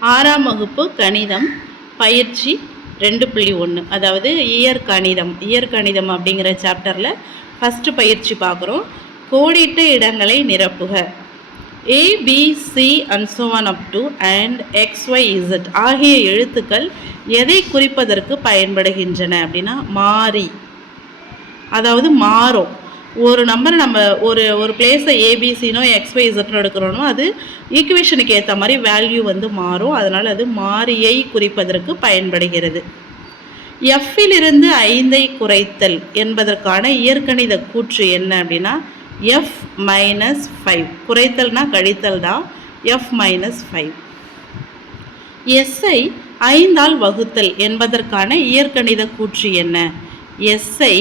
ஆறாம் வகுப்பு கணிதம் பயிற்சி ரெண்டு புள்ளி ஒன்று அதாவது இயற் கணிதம். இயற் கணிதம் அப்படிங்கிற சாப்டரில் ஃபஸ்ட்டு பயிற்சி பார்க்குறோம். கோடிட்டு இடங்களை நிரப்புக. A B C and and X Y Z ஆகிய எழுத்துக்கள் எதை குறிப்பதற்கு பயன்படுகின்றன அப்படின்னா மாறி. அதாவது மாறும். ஒரு நம்பரை நம்ம ஒரு ஒரு பிளேஸை ஏபிசினோ எக்ஸ்ஒய் இசட்னோ எடுக்கிறோனோ அது ஈக்குவேஷனுக்கு ஏற்ற மாதிரி வேல்யூ வந்து மாறும். அதனால் அது மாறியை குறிப்பதற்கு பயன்படுகிறது. எஃப்பிலிருந்து ஐந்தை குறைத்தல் என்பதற்கான இயற்கணித கூற்று என்ன அப்படின்னா எஃப் மைனஸ் ஃபைவ் குறைத்தல்னா கழித்தல் தான் எஃப் மைனஸ் ஃபைவ் எஸ்ஐ ஐந்தால் வகுத்தல் என்பதற்கான இயற்கணித கூற்று என்ன? எஸ்ஐ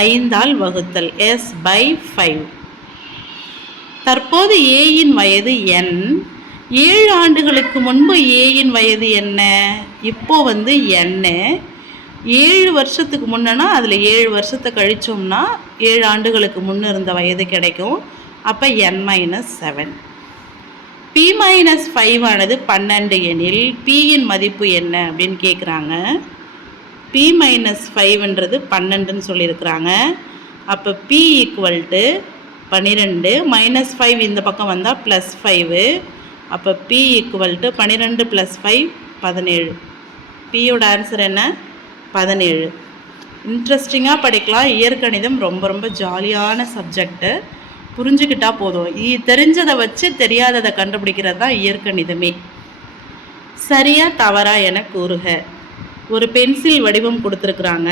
ஐந்தால் வகுத்தல். எஸ் பை ஃபைவ் தற்போது ஏயின் வயது என் ஏழு ஆண்டுகளுக்கு முன்பு ஏயின் வயது என்ன? இப்போ வந்து என்ன ஏழு வருஷத்துக்கு முன்னனா? அதில் ஏழு வருஷத்தை கழித்தோம்னா ஏழு ஆண்டுகளுக்கு முன்ன இருந்த வயது கிடைக்கும். அப்போ என் minus seven P minus five ஆனது பன்னெண்டு எனில் பியின் மதிப்பு என்ன அப்படின்னு கேட்குறாங்க பி மைனஸ் ஃபைவ்ன்றது பன்னெண்டுன்னு சொல்லியிருக்கிறாங்க. அப்போ பி ஈக்குவல் டு பன்னிரெண்டு மைனஸ் ஃபைவ் இந்த பக்கம் வந்தால் ப்ளஸ் ஃபைவு அப்போ பி ஈக்குவல் டு பன்னிரெண்டு ப்ளஸ் ஃபைவ் பதினேழு. பியோட ஆன்சர் என்ன? பதினேழு. இன்ட்ரெஸ்டிங்காக படிக்கலாம். இயற்கணிதம் ரொம்ப ரொம்ப ஜாலியான சப்ஜெக்டு புரிஞ்சுக்கிட்டா போதும். இ தெரிஞ்சதை வச்சு தெரியாததை கண்டுபிடிக்கிறது தான் இயற்கணிதமே. சரியா தவறா என கூறுக. ஒரு பென்சில் வடிவம் கொடுத்துருக்குறாங்க.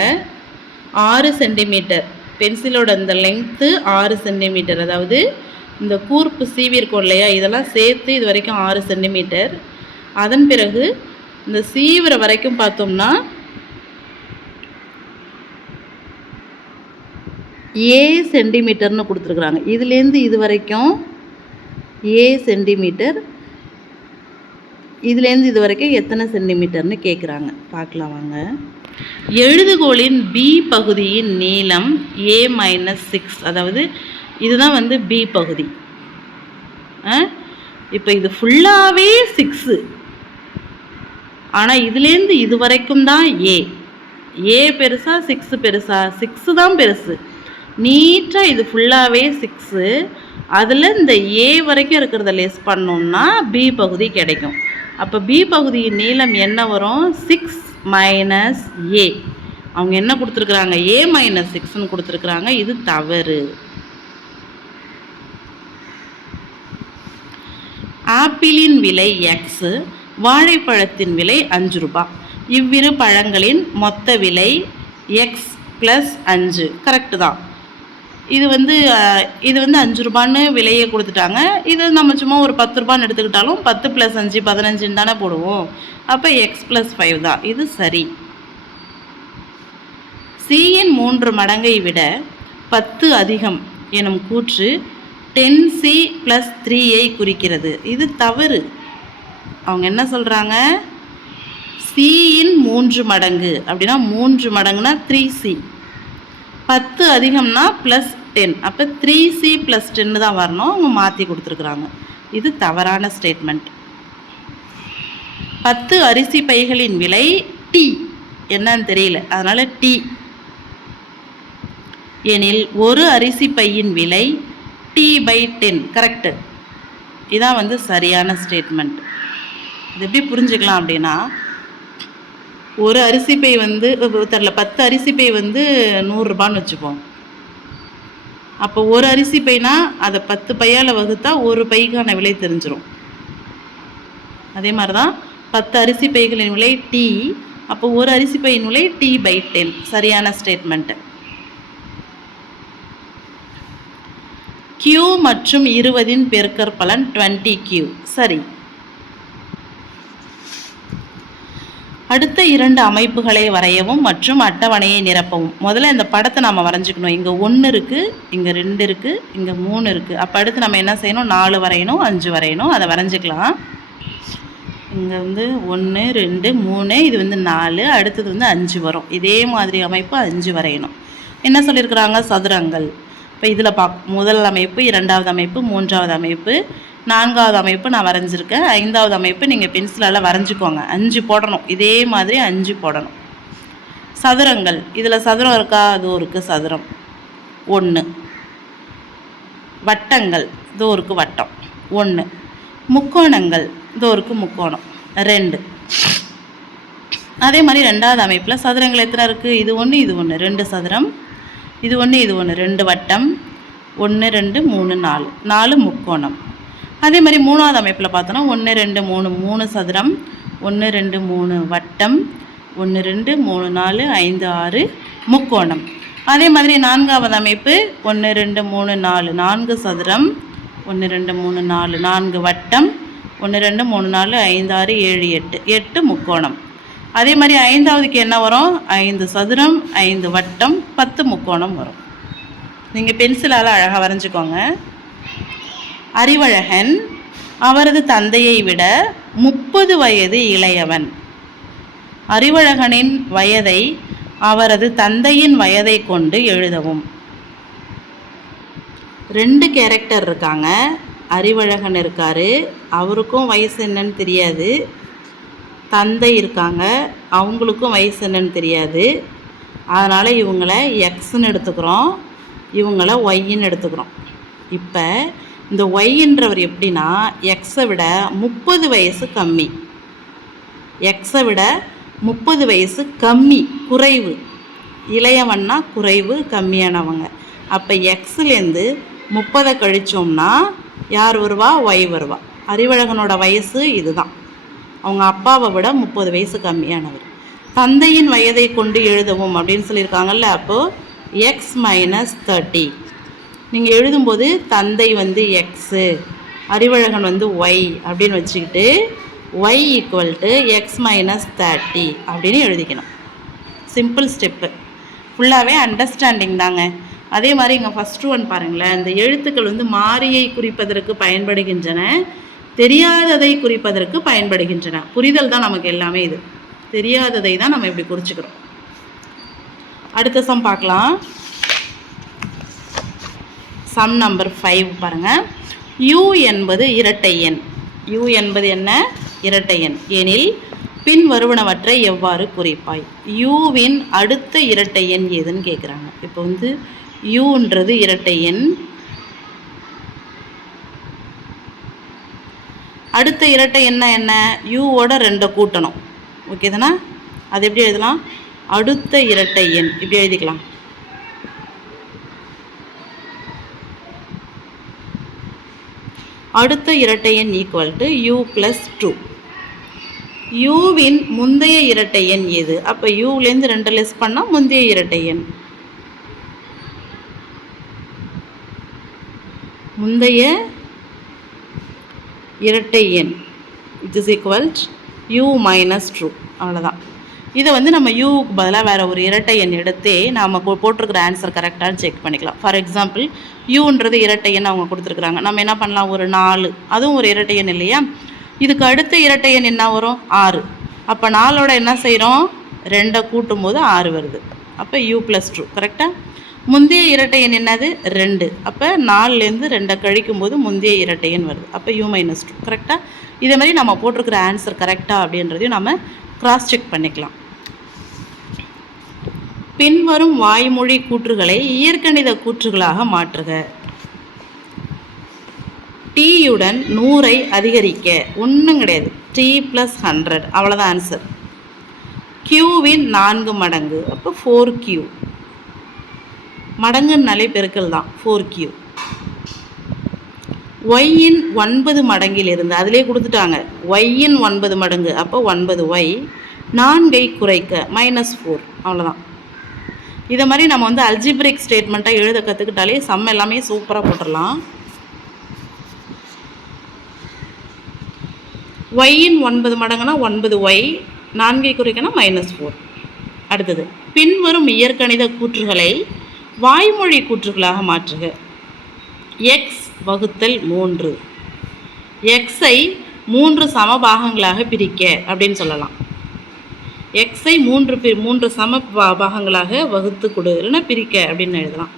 ஆறு சென்டிமீட்டர். பென்சிலோட இந்த லெங்க்த்து ஆறு சென்டிமீட்டர். அதாவது இந்த கூர்ப்பு சீவி இருக்கும் இல்லையா? இதெல்லாம் சேர்த்து இது வரைக்கும் ஆறு சென்டிமீட்டர். அதன் பிறகு இந்த சீவிர வரைக்கும் பார்த்தோம்னா ஏ சென்டிமீட்டர்னு கொடுத்துருக்குறாங்க. இதுலேருந்து இது வரைக்கும் ஏ சென்டிமீட்டர் இதுலேருந்து இது வரைக்கும் எத்தனை சென்டிமீட்டர்னு கேட்குறாங்க பார்க்கலாம் வாங்க. எழுதுகோளின் பி பகுதியின் நீளம் ஏ மைனஸ் சிக்ஸ் அதாவது இதுதான் வந்து பி பகுதி. இப்போ இது ஃபுல்லாகவே சிக்ஸு ஆனால் இதுலேருந்து இது வரைக்கும் தான் ஏ ஏ பெருசா சிக்ஸு பெருசா? சிக்ஸு தான் பெருசு. நீட்டாக இது ஃபுல்லாகவே சிக்ஸு அதில் இந்த ஏ வரைக்கும் இருக்கிறத லெஸ் பண்ணோம்னா பி பகுதி கிடைக்கும். அப்போ பி பகுதியின் நீளம் என்ன வரும்? சிக்ஸ் மைனஸ் ஏ அவங்க என்ன கொடுத்துருக்குறாங்க? ஏ மைனஸ் சிக்ஸ்னு கொடுத்துருக்குறாங்க. இது தவறு. ஆப்பிளின் விலை எக்ஸு வாழைப்பழத்தின் விலை அஞ்சு ரூபாய் இவ்விரு பழங்களின் மொத்த விலை எக்ஸ் ப்ளஸ் அஞ்சு. கரெக்டு தான். இது வந்து இது வந்து அஞ்சு ரூபான்னு விலையை கொடுத்துட்டாங்க. இது நம்ம சும்மா ஒரு பத்து ரூபான்னு எடுத்துக்கிட்டாலும் பத்து ப்ளஸ் அஞ்சு பதினஞ்சுன்னு தானே போடுவோம். அப்போ எக்ஸ் ப்ளஸ் ஃபைவ் தான். இது சரி. சியின் மூன்று மடங்கை விட பத்து அதிகம் எனும் கூற்று டென் சி ப்ளஸ் த்ரீயை குறிக்கிறது. இது தவறு. அவங்க என்ன சொல்கிறாங்க சியின் மூன்று மடங்கு. அப்படின்னா மூன்று மடங்குனா த்ரீ சி பத்து அதிகம்னா ப்ளஸ் டென் அப்போ த்ரீ சி ப்ளஸ் டென்னு தான் வரணும். அவங்க மாற்றி கொடுத்துருக்குறாங்க. இது தவறான ஸ்டேட்மெண்ட் பத்து அரிசி பைகளின் விலை டி என்னன்னு தெரியல. அதனால் டி எனில் ஒரு அரிசி பையின் விலை டி பை டென் கரெக்டு இதான் வந்து சரியான ஸ்டேட்மெண்ட் இது எப்படி புரிஞ்சுக்கலாம் அப்படின்னா ஒரு அரிசி பை வந்து தெரில பத்து அரிசி பை வந்து நூறுரூபான்னு வச்சுப்போம். அப்போ ஒரு அரிசி பைனா அதை பத்து பையால் வகுத்தா ஒரு பைக்கான விலை தெரிஞ்சிடும் அதே மாதிரி தான் பத்து அரிசி பைகளின் விலை டி அப்போ ஒரு அரிசி பையின் விலை டி பை டென் சரியான ஸ்டேட்மெண்ட்டு கியூ மற்றும் இருபதின் பெருக்கற் பலன் டுவெண்ட்டி கியூ சரி. அடுத்த இரண்டு அமைப்புகளை வரையவும் மற்றும் அட்டவணையை நிரப்பவும். முதல்ல இந்த படத்தை நம்ம வரைஞ்சிக்கணும். இங்கே ஒன்று இருக்குது இங்கே ரெண்டு இருக்குது இங்கே மூணு இருக்குது அப்போ அடுத்து நம்ம என்ன செய்யணும்? நாலு வரையணும் அஞ்சு வரையணும். அதை வரைஞ்சிக்கலாம். இங்கே வந்து ஒன்று ரெண்டு மூணு இது வந்து நாலு. அடுத்தது வந்து அஞ்சு வரும். இதே மாதிரி அமைப்பு அஞ்சு வரையணும். என்ன சொல்லியிருக்கிறாங்க? சதுரங்கள். இப்போ இதில் பா முதல் அமைப்பு இரண்டாவது அமைப்பு மூன்றாவது அமைப்பு. நான்காவது அமைப்பு நான் வரைஞ்சிருக்கேன். ஐந்தாவது அமைப்பு நீங்கள் பென்சிலால் வரைஞ்சிக்கோங்க. அஞ்சு போடணும். இதே மாதிரி அஞ்சு போடணும். சதுரங்கள். இதில் சதுரம் இருக்கா? அதுவும் இருக்குது சதுரம். ஒன்று வட்டங்கள். இதோ இருக்குது வட்டம். ஒன்று முக்கோணங்கள். இதோ இருக்குது முக்கோணம். ரெண்டு. அதே மாதிரி ரெண்டாவது அமைப்பில் சதுரங்கள் எத்தனை இருக்குது இது ஒன்று இது ஒன்று ரெண்டு சதுரம். இது ஒன்று இது ஒன்று ரெண்டு வட்டம். ஒன்று ரெண்டு மூணு நாலு. நாலு முக்கோணம். அதே மாதிரி மூணாவது அமைப்பில் பார்த்தோன்னா ஒன்று ரெண்டு மூணு மூணு சதுரம் ஒன்று ரெண்டு மூணு வட்டம் ஒன்று ரெண்டு மூணு நாலு ஐந்து ஆறு முக்கோணம். அதே மாதிரி நான்காவது அமைப்பு ஒன்று ரெண்டு மூணு நாலு நான்கு சதுரம் ஒன்று ரெண்டு மூணு நாலு நான்கு வட்டம் ஒன்று ரெண்டு மூணு நாலு ஐந்து ஆறு ஏழு எட்டு எட்டு முக்கோணம். அதே மாதிரி ஐந்தாவதுக்கு என்ன வரும்? ஐந்து சதுரம் ஐந்து வட்டம் பத்து முக்கோணம் வரும். நீங்கள் பென்சிலால் அழகாக வரைஞ்சிக்கோங்க. அறிவழகன் அவரது தந்தையை விட முப்பது வயது இளையவன். அறிவழகனின் வயதை அவரது தந்தையின் வயதை கொண்டு எழுதவும். ரெண்டு கேரக்டர் இருக்காங்க. அறிவழகன் இருக்காரு. அவருக்கும் வயசு என்னன்னு தெரியாது. தந்தை இருக்காங்க. அவங்களுக்கும் வயசு என்னன்னு தெரியாது. அதனால் இவங்கள எக்ஸ்ன்னு எடுத்துக்கிறோம். இவங்கள ஒய்ன்னு எடுத்துக்கிறோம். இப்போ இந்த ஒய்ன்றவர் எப்படின்னா எக்ஸை விட முப்பது வயசு கம்மி. எக்ஸை விட முப்பது வயசு கம்மி குறைவு. இளையவன்னா குறைவு கம்மியானவங்க. அப்போ எக்ஸ்லேருந்து முப்பதை கழித்தோம்னா யார் வருவா? ஒய் வருவா. அறிவழகனோட வயசு இதுதான். அவங்க அப்பாவை விட முப்பது வயசு கம்மியானவர். தந்தையின் வயதை கொண்டு எழுதவும் அப்படின்னு சொல்லியிருக்காங்கல்ல அப்போது எக்ஸ் மைனஸ் தேர்ட்டி நீங்கள் எழுதும்போது தந்தை வந்து எக்ஸு அறிவழகன் வந்து ஒய் அப்படின்னு வச்சுக்கிட்டு Y equal to X minus thirty அப்படின்னு எழுதிக்கணும். சிம்பிள் ஸ்டெப்பு ஃபுல்லாகவே அண்டர்ஸ்டாண்டிங் தாங்க. அதே மாதிரி இங்கே ஃபஸ்ட்டு ஒன் பாருங்களேன். இந்த எழுத்துக்கள் வந்து மாறியை குறிப்பதற்கு பயன்படுகின்றன தெரியாததை குறிப்பதற்கு பயன்படுகின்றன. புரிதல் தான் நமக்கு எல்லாமே இது. தெரியாததை தான் நம்ம இப்படி குறிச்சுக்கிறோம். அடுத்த சம் பார்க்கலாம். சம் நம்பர் ஃபைவ் பாருங்கள் யூ என்பது இரட்டை எண். யூ என்பது என்ன? இரட்டை எண். எனில் பின் வருவனவற்றை எவ்வாறு குறிப்பாய்? யூவின் அடுத்த இரட்டை எண் எதுன்னு கேட்குறாங்க இப்போ வந்து யூன்றது இரட்டை எண். அடுத்த இரட்டை என்ன? என்ன யூவோட ரெண்டை கூட்டணும். ஓகே தானே? அது எப்படி எழுதலாம்? அடுத்த இரட்டை எண். இப்படி எழுதிக்கலாம். அடுத்த இரட்டை எண் equal to U plus two யூவின் முந்தைய இரட்டை எண் எது? அப்போ யூலேருந்து ரெண்டு லெஸ் பண்ணால் முந்தைய இரட்டை எண் முந்தைய இரட்டை எண் it is equal U minus two அவ்வளோதான் இதை வந்து நம்ம யூவுக்கு பதிலாக வேறு ஒரு இரட்டை எண் எடுத்தே நாம் போட்டிருக்கிற ஆன்சர் கரெக்டானு செக் பண்ணிக்கலாம். ஃபார் எக்ஸாம்பிள் யூன்றது இரட்டை எண் அவங்க கொடுத்துருக்குறாங்க. நம்ம என்ன பண்ணலாம்? ஒரு நாலு. அதுவும் ஒரு இரட்டை எண் இல்லையா? இதுக்கு அடுத்த இரட்டை எண் என்ன வரும்? ஆறு. அப்போ நாலோட என்ன செய்கிறோம் ரெண்டை கூட்டும் போது ஆறு வருது. அப்போ யூ ப்ளஸ் டூ கரெக்டாக முந்தைய இரட்டை எண் என்னது? ரெண்டு. அப்போ நாலுலேருந்து ரெண்டை கழிக்கும் போது முந்தைய இரட்டை எண் வருது. அப்போ யூ மைனஸ் டூ கரெக்டாக இதே மாதிரி நம்ம போட்டிருக்கிற ஆன்சர் கரெக்டாக அப்படின்றதையும் நம்ம கிராஸ் செக் பண்ணிக்கலாம். பின்வரும் வாய்மொழி கூற்றுகளை இயற்கணித கூற்றுகளாக மாற்றுக. டீயுடன் நூறை அதிகரிக்க ஒன்றும் கிடையாது. டி ப்ளஸ் ஹண்ட்ரட் அவ்வளோதான் ஆன்சர் கியூவின் நான்கு மடங்கு. அப்போ ஃபோர் கியூ மடங்குனாலே பெருக்கல் தான். ஃபோர் கியூ ஒய்யின் ஒன்பது மடங்கில் இருந்து அதிலே கொடுத்துட்டாங்க. ஒய்யின் ஒன்பது மடங்கு. அப்போ ஒன்பது ஒய் நான்கை குறைக்க மைனஸ் ஃபோர் அவ்வளோதான் இதை மாதிரி நம்ம வந்து அல்ஜிப்ரிக் ஸ்டேட்மெண்ட்டாக எழுத கற்றுக்கிட்டாலே சம் எல்லாமே சூப்பராக போட்டுடலாம். ஒய்யின் ஒன்பது மடங்குனா ஒன்பது ஒய் நான்கை குறைக்கனா மைனஸ் ஃபோர் அடுத்தது பின்வரும் இயற்கணித கூற்றுகளை வாய்மொழி கூற்றுகளாக மாற்றுக. எக்ஸ் வகுத்தல் மூன்று. எக்ஸை மூன்று சம பாகங்களாக பிரிக்க அப்படின்னு சொல்லலாம். எக்ஸை மூன்று பி மூன்று சம பாகங்களாக வகுத்து கொடு இல்லைன்னா பிரிக்க அப்படின்னு எழுதலாம்.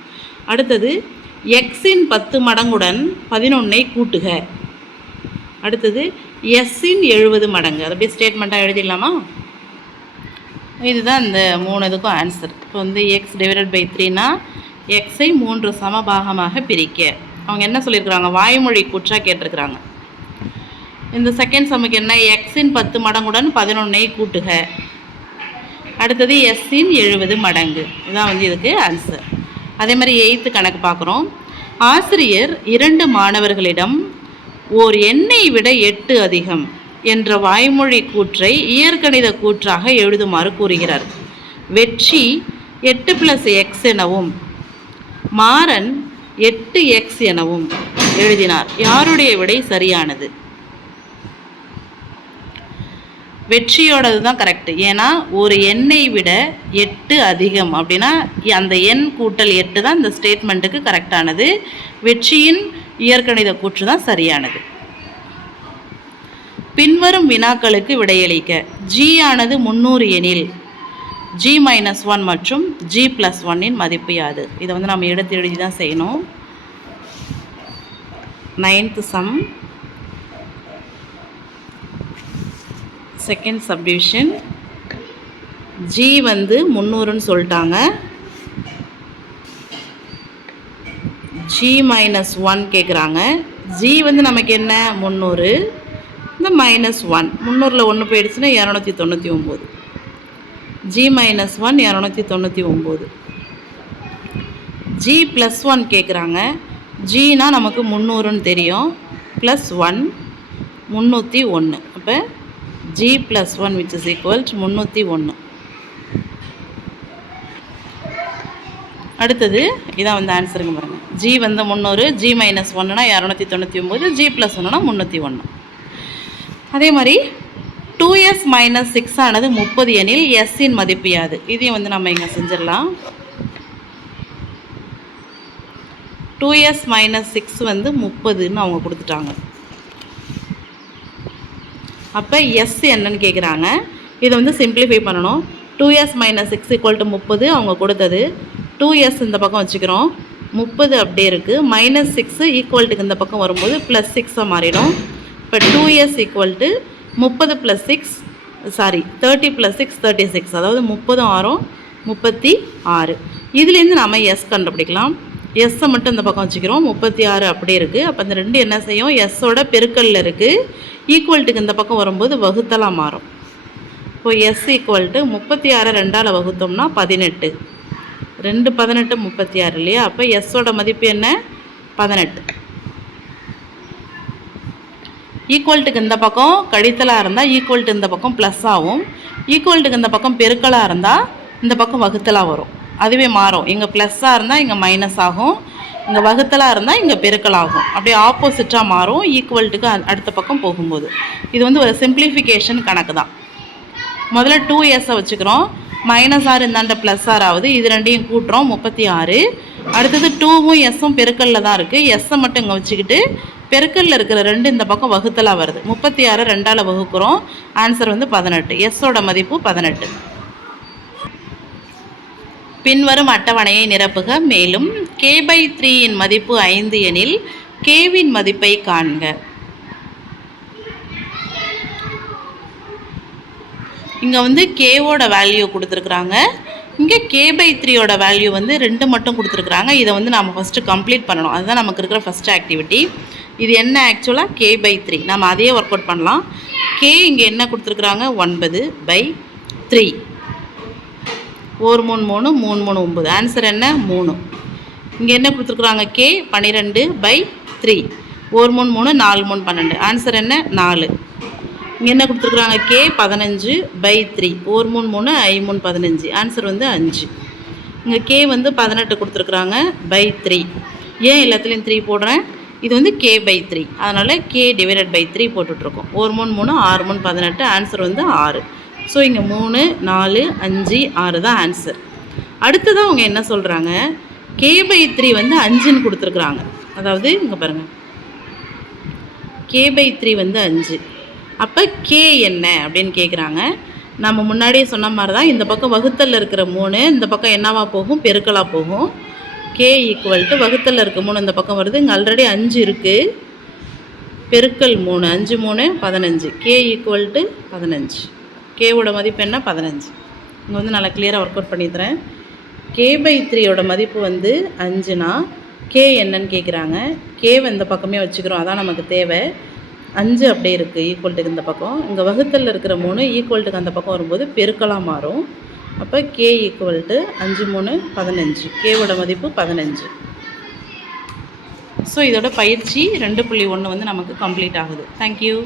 அடுத்தது எக்ஸின் பத்து மடங்குடன் பதினொன்னை கூட்டுக. அடுத்தது எஸ்ஸின் எழுபது மடங்கு. அதை அப்படியே ஸ்டேட்மெண்ட்டாக எழுதிடலாமா? இதுதான் இந்த மூணு இதுக்கும் ஆன்சர் இப்போ வந்து எக்ஸ் டிவைடட் பை த்ரீனா எக்ஸை மூன்று சம பாகமாக பிரிக்க. அவங்க என்ன சொல்லியிருக்கிறாங்க? வாய்மொழி கூற்றா கேட்டிருக்கிறாங்க. இந்த செகண்ட் சமுக்கு என்ன? எக்ஸின் பத்து மடங்குடன் பதினொன்னை கூட்டுக. அடுத்தது எஸ்ஸின் எழுபது மடங்கு. இதான் வந்து இதுக்கு ஆன்சர் அதே மாதிரி எயித்து கணக்கு பார்க்குறோம். ஆசிரியர் இரண்டு மாணவர்களிடம் ஓர் எண்ணை விட எட்டு அதிகம் என்ற வாய்மொழி கூற்றை இயற்கணித கூற்றாக எழுதுமாறு கூறுகிறார். வெற்றி எட்டு ப்ளஸ் எக்ஸ் எனவும் மாறன் எட்டு எக்ஸ் எனவும் எழுதினார். யாருடைய விடை சரியானது? வெற்றியோடது தான் கரெக்டு ஏன்னா ஒரு எண்ணை விட எட்டு அதிகம். அப்படின்னா அந்த எண் கூட்டல் எட்டு தான் இந்த ஸ்டேட்மெண்ட்டுக்கு கரெக்டானது வெற்றியின் இயற்கணித கூற்று தான் சரியானது. பின்வரும் வினாக்களுக்கு விடையளிக்க. ஜி ஆனது முந்நூறு எனில் ஜி மைனஸ் ஒன் மற்றும் ஜி ப்ளஸ் ஒன்னின் மதிப்பு யாது? இதை வந்து நம்ம எடுத்து எழுதி தான் செய்யணும். Ninth sum second subdivision G வந்து முந்நூறுன்னு சொல்லிட்டாங்க. ஜி மைனஸ் ஒன் கேட்குறாங்க ஜி வந்து நமக்கு என்ன? முந்நூறு. இந்த மைனஸ் ஒன் முந்நூறில் ஒன்று போயிடுச்சுன்னா இரநூத்தி தொண்ணூற்றி ஒம்பது. ஜி மைனஸ் ஒன் இரநூத்தி தொண்ணூற்றி ஒம்பது. ஜி ப்ளஸ் ஒன் கேட்குறாங்க ஜினா நமக்கு முந்நூறுன்னு தெரியும். ப்ளஸ் ஒன் முந்நூற்றி ஒன்று அப்போ G plus one which is equal முந்நூற்றி ஒன்று அடுத்தது இதான் வந்து ஆன்சருங்க பாருங்கள் ஜி வந்து முந்நூறு ஜி மைனஸ் ஒன்றுனா இரநூத்தி தொண்ணூற்றி ஒம்பது ஜி ப்ளஸ் ஒன்றுனா முந்நூற்றி ஒன்று அதே மாதிரி டூ எஸ் மைனஸ் சிக்ஸ் ஆனது முப்பது எனில் எஸ்ஸின் மதிப்பு யாது? இதையும் வந்து நம்ம இங்கே செஞ்சிடலாம். டூ எஸ் மைனஸ் சிக்ஸ் வந்து முப்பதுன்னு அவங்க கொடுத்துட்டாங்க. அப்போ எஸ் என்னன்னு கேட்குறாங்க இதை வந்து சிம்பிளிஃபை பண்ணணும். Two S minus six equal to முப்பது அவங்க கொடுத்தது. டூ எஸ் இந்த பக்கம் வச்சுக்கிறோம். முப்பது அப்படியே இருக்குது மைனஸ் சிக்ஸு ஈக்குவல்ட்டுக்கு இந்த பக்கம் வரும்போது ப்ளஸ் சிக்ஸாக மாறிடும். இப்போ டூ எஸ் ஈக்குவல் டு முப்பது plus six sorry thirty plus six thirty six அதாவது முப்பதும் ஆறும் முப்பத்தி ஆறு. இதுலேருந்து நாம் எஸ் கண்டுபிடிக்கலாம். எஸ்ஸை மட்டும் இந்த பக்கம் வச்சுக்கிறோம். முப்பத்தி ஆறு அப்படியே இருக்குது அப்போ இந்த ரெண்டு என்ன செய்யும்? எஸ்ஸோட பெருக்கல்ல இருக்குது ஈக்குவல்ட்டுக்கு இந்த பக்கம் வரும்போது வகுத்தலாக மாறும். இப்போ எஸ் ஈக்குவல் டு முப்பத்தி ஆறு ரெண்டால் வகுத்தோம்னா பதினெட்டு. ரெண்டு பதினெட்டு முப்பத்தி ஆறு இல்லையா? அப்போ எஸ்ஸோட மதிப்பு என்ன? பதினெட்டு. ஈக்குவல்ட்டுக்கு இந்த பக்கம் கழித்தலாக இருந்தால் ஈக்குவல்ட்டு இந்த பக்கம் ப்ளஸ் ஆகும். ஈக்குவல்ட்டுக்கு இந்த பக்கம் பெருக்கலாக இருந்தால் இந்த பக்கம் வகுத்தலாக வரும். அதுவே மாறும். இங்கே ப்ளஸ்ஸாக இருந்தால் இங்கே மைனஸ் ஆகும். இங்கே வகுத்தலாக இருந்தால் இங்கே பெருக்கல் ஆகும் அப்படியே ஆப்போசிட்டாக மாறும் ஈக்குவல்ட்டுக்கு அடுத்த பக்கம் போகும்போது. இது வந்து ஒரு சிம்பிளிஃபிகேஷன் கணக்கு தான். முதல்ல டூ எஸ்ஸை வச்சுக்கிறோம். மைனஸ் ஆறு இந்தாண்ட ப்ளஸ் ஆறு ஆகுது. இது ரெண்டையும் கூட்டுறோம் முப்பத்தி ஆறு. அடுத்தது டூவும் எஸ்ஸும் பெருக்கல்ல தான் இருக்குது எஸ்ஸை மட்டும் இங்கே வச்சுக்கிட்டு பெருக்கல்ல இருக்கிற ரெண்டு இந்த பக்கம் வகுத்தலாக வருது. முப்பத்தி ஆறு ரெண்டால் வகுக்கிறோம். ஆன்சர் வந்து பதினெட்டு. எஸ்ஸோட மதிப்பு பதினெட்டு. பின்வரும் அட்டவணையை நிரப்புக. மேலும் கே பை த்ரீயின் மதிப்பு ஐந்து எனில் கேவின் மதிப்பை காண்க. இங்கே வந்து கேவோட வேல்யூ கொடுத்துருக்குறாங்க. இங்கே கே பை த்ரீயோட வேல்யூ வந்து ரெண்டு மட்டும் கொடுத்துருக்குறாங்க. இதை வந்து நம்ம ஃபஸ்ட்டு கம்ப்ளீட் பண்ணணும். அதுதான் நமக்கு இருக்கிற ஃபஸ்ட் ஆக்டிவிட்டி இது என்ன ஆக்சுவலாக கே பை த்ரீ நம்ம அதையே ஒர்க் அவுட் பண்ணலாம். கே இங்கே என்ன கொடுத்துருக்குறாங்க? ஒன்பது பை த்ரீ ஒரு மூணு மூணு மூணு மூணு ஒம்பது ஆன்சர் என்ன? மூணு. இங்கே என்ன கொடுத்துருக்குறாங்க? கே பன்னிரெண்டு பை த்ரீ ஒரு மூணு மூணு நாலு மூணு பன்னெண்டு. ஆன்சர் என்ன? நாலு. இங்கே என்ன கொடுத்துருக்குறாங்க? கே பதினஞ்சு பை த்ரீ ஒரு மூணு மூணு ஐ மூணு பதினஞ்சு. ஆன்சர் வந்து அஞ்சு. இங்கே கே வந்து பதினெட்டு கொடுத்துருக்குறாங்க பை த்ரீ ஏன் எல்லாத்துலேயும் த்ரீ போடுறேன்? இது வந்து கே பை த்ரீ அதனால் கே டிவைடட் பை த்ரீ போட்டுட்ருக்கோம். ஒரு மூணு மூணு ஆறு மூணு பதினெட்டு. ஆன்சர் வந்து ஆறு. ஸோ இங்கே மூணு நாலு அஞ்சு ஆறு தான் ஆன்சர் அடுத்ததாக அவங்க என்ன சொல்கிறாங்க கே பை த்ரீ வந்து அஞ்சுன்னு கொடுத்துருக்குறாங்க. அதாவது இங்கே பாருங்கள் கே பை த்ரீ வந்து அஞ்சு. அப்போ கே என்ன அப்படின்னு கேட்குறாங்க நம்ம முன்னாடியே சொன்ன மாதிரி தான் இந்த பக்கம் வகுத்தலில் இருக்கிற மூணு இந்த பக்கம் என்னவா போகும்? பெருக்கலாக போகும். கே ஈக்குவல் டு வகுத்தலில் இருக்க மூணு இந்த பக்கம் வருது. இங்கே ஆல்ரெடி அஞ்சு இருக்குது பெருக்கல் மூணு அஞ்சு மூணு பதினஞ்சு. கே ஈக்குவல் டு பதினஞ்சு. கேவோட மதிப்பு என்ன? பதினஞ்சு. இங்கே வந்து நல்லா கிளியராக ஒர்க் அவுட் பண்ணித்தரேன். கே பை த்ரீயோட மதிப்பு வந்து அஞ்சுனா கே என்னன்னு கேட்குறாங்க கே இந்த பக்கமே வச்சுக்கிறோம். அதான் நமக்கு தேவை. அஞ்சு அப்படியே இருக்குது ஈக்குவல்ட்டுக்கு இந்த பக்கம். இங்கே வகுத்தலில் இருக்கிற மூணு ஈக்குவல்ட்டுக்கு அந்த பக்கம் வரும்போது பெருக்கலாக மாறும். அப்போ கே ஈக்குவல் டு அஞ்சு மூணு பதினஞ்சு. கேவோட மதிப்பு பதினஞ்சு. ஸோ இதோட பயிற்சி ரெண்டு புள்ளி ஒன்று வந்து நமக்கு கம்ப்ளீட் ஆகுது. தேங்க்யூ